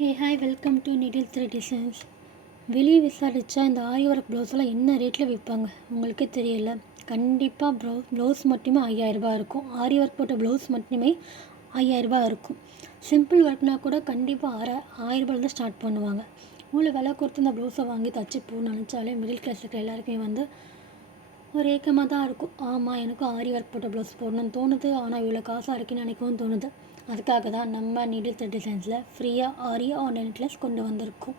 Hi welcome to needle 3 designs. வெளியே விசாரித்தா இந்த ஆரி work ப்ளவுஸெல்லாம் என்ன ரேட்டில் விற்பாங்க உங்களுக்கே தெரியல. கண்டிப்பாக ப்ளவுஸ் மட்டுமே 5000 இருக்கும். ஆரி ஒர்க் போட்ட ப்ளவுஸ் மட்டுமே 5000 இருக்கும். சிம்பிள் ஒர்க்னால் கூட கண்டிப்பாக 1000 ஸ்டார்ட் பண்ணுவாங்க. உங்களை விலை கொடுத்து இந்த ப்ளவுஸை வாங்கி தச்சு போகணும்னு நினச்சாலே மிடில் கிளாஸ் இருக்கிற எல்லாருக்குமே வந்து ஒரு ஏக்கமாக தான் இருக்கும். ஆமாம், எனக்கும் ஆரி ஒர்க் போட்ட ப்ளவுஸ் போடணும்னு தோணுது, ஆனால் இவ்வளோ காசாக இருக்குன்னு நினைக்கவும் தோணுது. அதுக்காக தான் நம்ம நீடில் 3 டிசைன்ஸில் ஃப்ரீயாக ஆரி ஆன்லைன் கிளாஸ் கொண்டு வந்திருக்கோம்.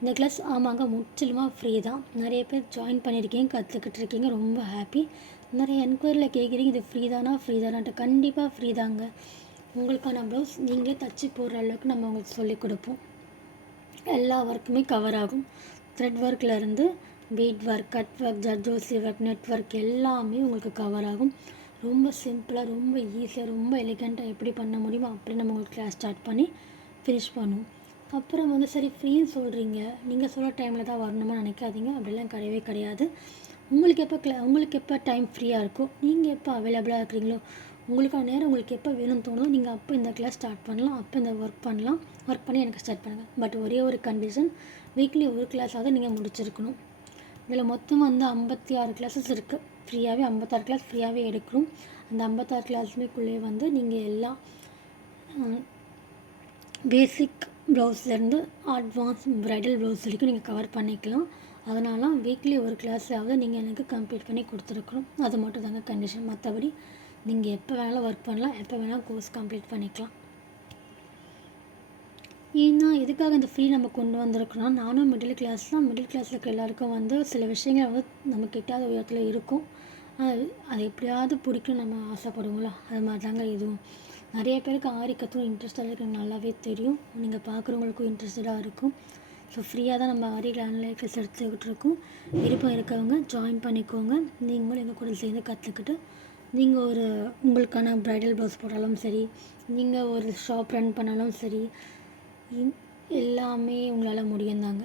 இந்த கிளாஸ் ஆமாங்க முற்றிலுமாக ஃப்ரீ தான். நிறைய பேர் ஜாயின் பண்ணியிருக்கீங்க, கற்றுக்கிட்டு இருக்கீங்க, ரொம்ப ஹாப்பி. நிறைய என்கொயரியில் கேட்குறீங்க இது ஃப்ரீ தானான்ட்டு. கண்டிப்பாக ஃப்ரீ தாங்க. உங்களுக்கான ப்ளவுஸ் நீங்களே தச்சு போடுற அளவுக்கு நம்ம உங்களுக்கு சொல்லிக் கொடுப்போம். எல்லா ஒர்க்குமே கவர் ஆகும். த்ரெட் ஒர்க்லேருந்து bead work, cut work, zardozi work, net work எல்லாமே உங்களுக்கு கவர் ஆகும். ரொம்ப சிம்பிளாக, ரொம்ப ஈஸியாக, ரொம்ப எலிகண்ட்டாக எப்படி பண்ண முடியுமோ அப்படி நம்ம உங்களுக்கு கிளாஸ் ஸ்டார்ட் பண்ணி ஃபினிஷ் பண்ணுவோம். அப்புறம் வந்து சரி ஃப்ரீன்னு சொல்கிறீங்க, நீங்கள் சொல்கிற டைமில் தான் வரணுமா நினைக்காதீங்க. அப்படிலாம் கிடையவே கிடையாது. உங்களுக்கு எப்போ டைம் ஃப்ரீயாக இருக்கோ, நீங்கள் எப்போ அவைலபிளாக இருக்கிறீங்களோ, உங்களுக்கான நேரம் உங்களுக்கு எப்போ வேணும்னு தோணுதோ நீங்கள் அப்போ இந்த கிளாஸ் ஸ்டார்ட் பண்ணலாம். அப்போ இந்த ஒர்க் பண்ணலாம். ஒர்க் பண்ணி எனக்கு ஸ்டார்ட் பண்ணுங்கள். பட் ஒரே ஒரு கண்டிஷன், வீக்லி ஒரு கிளாஸாவது நீங்கள் முடிச்சிருக்கணும். இதில் மொத்தம் வந்து 56 கிளாஸஸ் இருக்குது. ஃப்ரீயாகவே 56 கிளாஸ் ஃப்ரீயாகவே எடுக்கிறோம். அந்த 56 கிளாஸுமேக்குள்ளே வந்து நீங்கள் எல்லாம் பேசிக் ப்ளவுஸ்லேருந்து அட்வான்ஸ் ப்ரைடல் ப்ளவுஸ் வரைக்கும் நீங்கள் கவர் பண்ணிக்கலாம். அதனால வீக்லி ஒரு கிளாஸாவது நீங்கள் எனக்கு கம்ப்ளீட் பண்ணி கொடுத்துருக்குறோம். அது மட்டும் தாங்க கண்டிஷன். மற்றபடி நீங்கள் எப்போ வேணாலும் ஒர்க் பண்ணலாம், எப்போ வேணாலும் கோர்ஸ் கம்ப்ளீட் பண்ணிக்கலாம். ஏன்னா எதுக்காக இந்த ஃப்ரீ நம்ம கொண்டு வந்திருக்கோம்னா, நானும் மிடில் கிளாஸில் இருக்க எல்லாருக்கும் வந்து சில விஷயங்கள் வந்து நமக்கு எட்டாத உயரத்தில் இருக்கும். அது எப்படியாவது பிடிக்கும் நம்ம ஆசைப்படுவோங்களா, அது மாதிரி தாங்க இதுவும். நிறைய பேருக்கு ஆரி கற்றுக்கும் இன்ட்ரெஸ்டாக இருக்குது, நல்லாவே தெரியும். நீங்கள் பார்க்குறவங்களுக்கும் இன்ட்ரெஸ்டடாக இருக்கும். ஸோ ஃப்ரீயாக தான் நம்ம ஆரி ஆன்லைன் கிளாஸ் எடுத்துக்கிட்டு இருக்கோம். விருப்பம் இருக்கவங்க ஜாயின் பண்ணிக்கோங்க. நீங்களும் எங்கள் கூட சேர்ந்து கற்றுக்கிட்டு நீங்கள் உங்களுக்கான ப்ரைடல் ப்ளவுஸ் போட்டாலும் சரி, நீங்கள் ஒரு ஷாப் ரன் பண்ணாலும் சரி, எல்லாமே உங்களால் முடியும் தாங்க.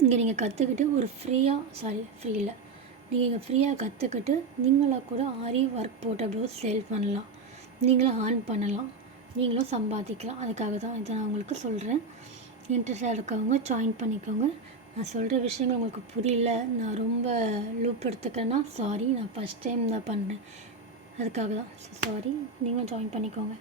இங்கே நீங்கள் கற்றுக்கிட்டு ஒரு ஃப்ரீ இல்லை, நீங்கள் இங்கே ஃப்ரீயாக கற்றுக்கிட்டு நீங்களாக கூட ஆரி ஒர்க் போட்ட ப்ளவுஸ் சேல் பண்ணலாம், நீங்களும் ஏர்ன் பண்ணலாம், நீங்களும் சம்பாதிக்கலாம். அதுக்காக தான் இதை நான் உங்களுக்கு சொல்கிறேன். இன்ட்ரெஸ்டாக இருக்கவங்க ஜாயின் பண்ணிக்கோங்க. நான் சொல்கிற விஷயங்கள் உங்களுக்கு புரியல, நான் ரொம்ப லூப் எடுத்துக்கிறேன்னா சாரி. நான் ஃபஸ்ட் டைம் தான் பண்ணுறேன், அதுக்காக தான் சாரி. நீங்களும் ஜாயின் பண்ணிக்கோங்க.